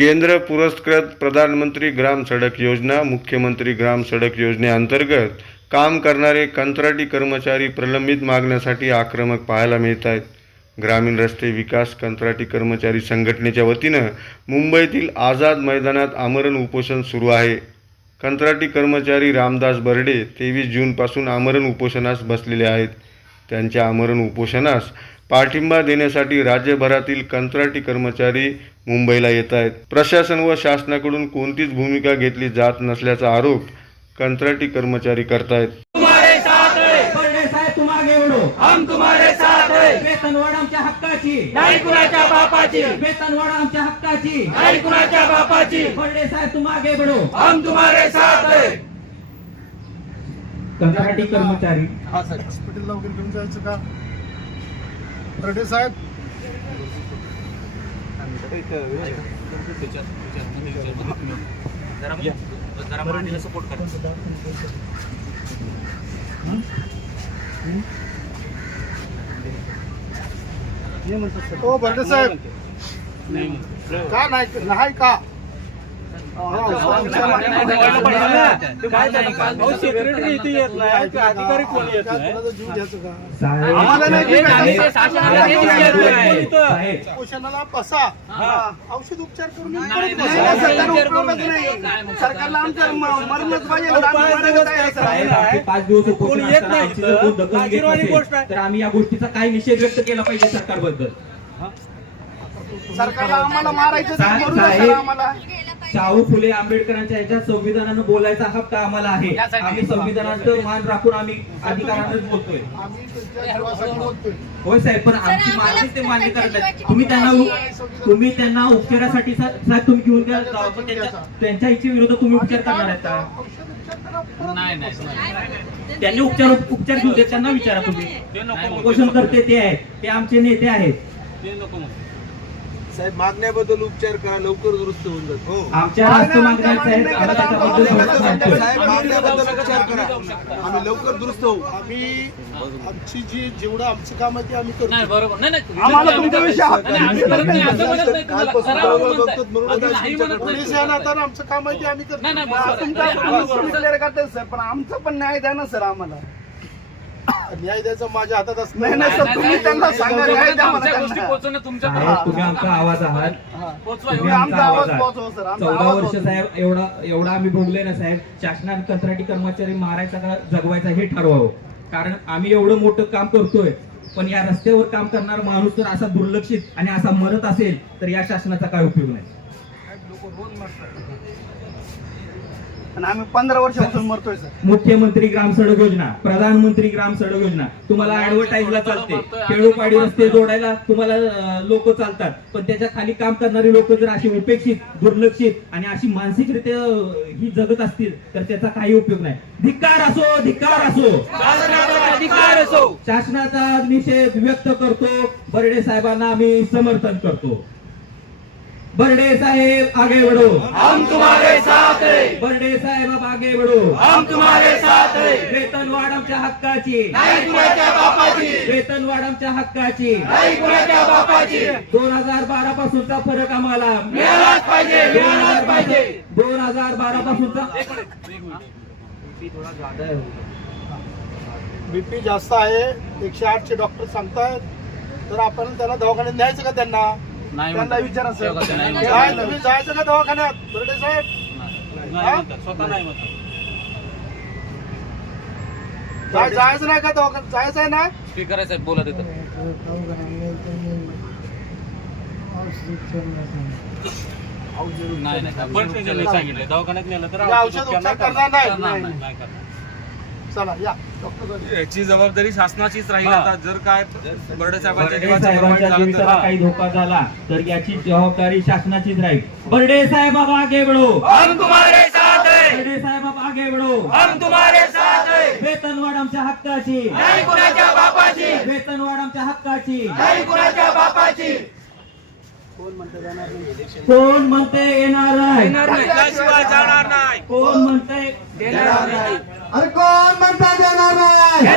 केंद्र पुरस्कृत प्रधानमंत्री ग्राम सडक योजना मुख्यमंत्री ग्राम सडक योजनेअंतर्गत काम करणारे कंत्राटी कर्मचारी प्रलंबित मागण्यासाठी आक्रमक पाहायला मिळत आहेत. ग्रामीण रस्ते विकास कंत्राटी कर्मचारी संघटनेच्या वतीनं मुंबईतील आझाद मैदानात आमरण उपोषण सुरू आहे. कंत्राटी कर्मचारी रामदास बर्डे तेवीस जूनपासून आमरण उपोषणास बसलेले आहेत. त्यांच्या आमरण उपोषणास पाठिंबा देण्यासाठी राज्यभरातील कंत्राटी कर्मचारी मुंबईला येत आहेत. प्रशासन व शासनाकडून कोणतीच भूमिका घेतली जात नसल्याचा आरोप कंत्राटी कर्मचारी करतायत. तुम्हारे साथ है. बर्डे साहेब तुम आगे बढ़ो हम तुम्हारे साथ है. वेतनवाढ आमच्या हक्काची. नाही कुणाच्या बापाची. वेतनवाढ आमच्या हक्काची. नाही कुणाच्या बापाची. बर्डे साहेब तुम आगे बढ़ो हम तुम्हारे साथ है. कंत्राटी कर्मचारी. हॉस्पिटलला वगैरे घेऊन जायचं का? बर्डे साहेब. हो? बर्डे साहेब. का नाही नाही का? अधिकारी कोण येत आम्हाला नाही बसा. औषध उपचार करून सरकारला मरणच पाहिजे आम्ही या गोष्टीचा काय निषेध व्यक्त केला पाहिजे सरकारबद्दल? सरकारला आम्हाला मारायचं. आम्हाला. शाहू फुले आंबेडकरांच्या यांच्या संविधानानं बोलायचा हक्क आम्हाला आहे. आम्ही संविधानाचं मान राखून आम्ही अधिकारानंच बोलतोय. होय साहेब पण आमची मागणी ते मान्य करत तुम्ही त्यांना तुम्ही त्यांना उपचारासाठी साहेब तुम्ही घेऊन द्या पण त्यांच्या त्यांच्या इच्छेविरुद्ध तुम्ही उपचार करणार आहेत का? त्यांनी उपचार उपचार घेऊ दे त्यांना विचारा तुम्ही. उपोषण करते ते आहेत. ते आमचे नेते आहेत. साहेब मागण्याबद्दल उपचार करा लवकर दुरुस्त होऊन जातो आमच्या आहेत साहेब मागण्याबद्दल उपचार करा. आम्ही लवकर दुरुस्त होऊ. आम्ही आमची जी जेवढं आमचं काम आहे ते आम्ही करतो. नाही बरोबर. आम्हाला तुमच्याविषयी आता पोलीस आमचं काम आहे ते आम्ही करतो. पण आमचं पण न्याय द्या ना सर आम्हाला. न्याय द्यायचं माझ्या हातात असतं. नाही नाही सर नाही, तुम्ही नाही, त्यांना सांगा गोष्टी त्यांना. पोहोचवणं तुमच्या साहेब तुम्ही आमचा आवाज आहात. पोहोचवा तुम्ही एवढं. आमचा आवाज आहात. पोहोचवा सर, आमचा चौदा आवाज वर्ष पोहोचवा. साहेब एवढा एवढा आम्ही भोगले ना साहेब शासनाने कंत्राटी कर्मचारी मारायचा का जगवायचा हे ठरवावं. कारण आम्ही एवढं मोठं काम करतोय पण या रस्त्यावर काम करणारा माणूस जर असा दुर्लक्षित आणि असा मरत असेल तर या शासनाचा काय उपयोग नाही. आणि आम्ही पंधरा वर्षापासून मरतोय सर. मुख्यमंत्री ग्राम सडक योजना प्रधानमंत्री ग्राम सडक योजना. तुम्हाला ऍडव्हर्टाईजला चालते. खेळोपाडी रस्ते जोडायला तुम्हाला लोक चालतात. पण त्याच्याखाली काम करणारी लोक जर अशी उपेक्षित दुर्लक्षित आणि अशी मानसिकरित्या ही जगत असतील तर त्याचा काही उपयोग नाही. धिक्कार असो धिक्कार असो. अधिकार असो. शासनाचा निषेध व्यक्त करतो. बर्डे साहेबांना आम्ही समर्थन करतो. बर्डे साहेब आगे बढ़ो हम तुम्हारे साथ है। बर्डे साहेब अब आगे बढ़ो हम तुम्हारे साथ है। वेतनवाढ आमच्या हक्काची. नाही कुणाच्या बापाची. वेतनवाढ आमच्या हक्काची. नाही कुणाच्या बापाची. दोन हजार बारा पासूनचा फरक आम्हाला. मिळालाच पाहिजे मिळालाच पाहिजे. दोन हजार बारा पासूनचा बीपी जास्त आहे. एकशे आठ चे डॉक्टर सांगतायत. तर आपण त्याला दवाखान्यात न्यायचं का त्यांना? नाही त्यांना म्हणतात. विचारा सर नाही म्हणतात. काय तुम्ही जायचं का दवाखान्यात बर्डे साहेब हा? काय जायचं नाही का दवाखान्यात जायचं आहे ना स्पीकर आहे साहेब बोला तिथं नाही नाही पण त्यांनी सांगितलं दवाखान्यात नेलं तर औषध उपचार करणार नाही? करणार नाही. नाही, नाही करणार. चला या. डॉक्टर याची जबाबदारी शासनाचीच राहील. आता. जर काय बर्डे साहेबांच्या जीवाचं काही धोका झाला तर याची जबाबदारी शासनाचीच राहील. बर्डे साहेब अब आगे बढ़ो. हम तुम्हारे साथ है. बर्डे साहेब अब आगे बढ़ो. हम तुम्हारे साथ है. वेतनवाढ आमच्या हक्काची. नाही कुणाच्या बापाची. वेतनवाढ आमच्या हक्काची. नाही कुणाच्या बापाची. कोण म्हणते येणार नाही? त्याशिवाय जाणार नाही. कोण म्हणते देणार नाही अरे कोण म्हणता देणार नाही घेतल्याशिवाय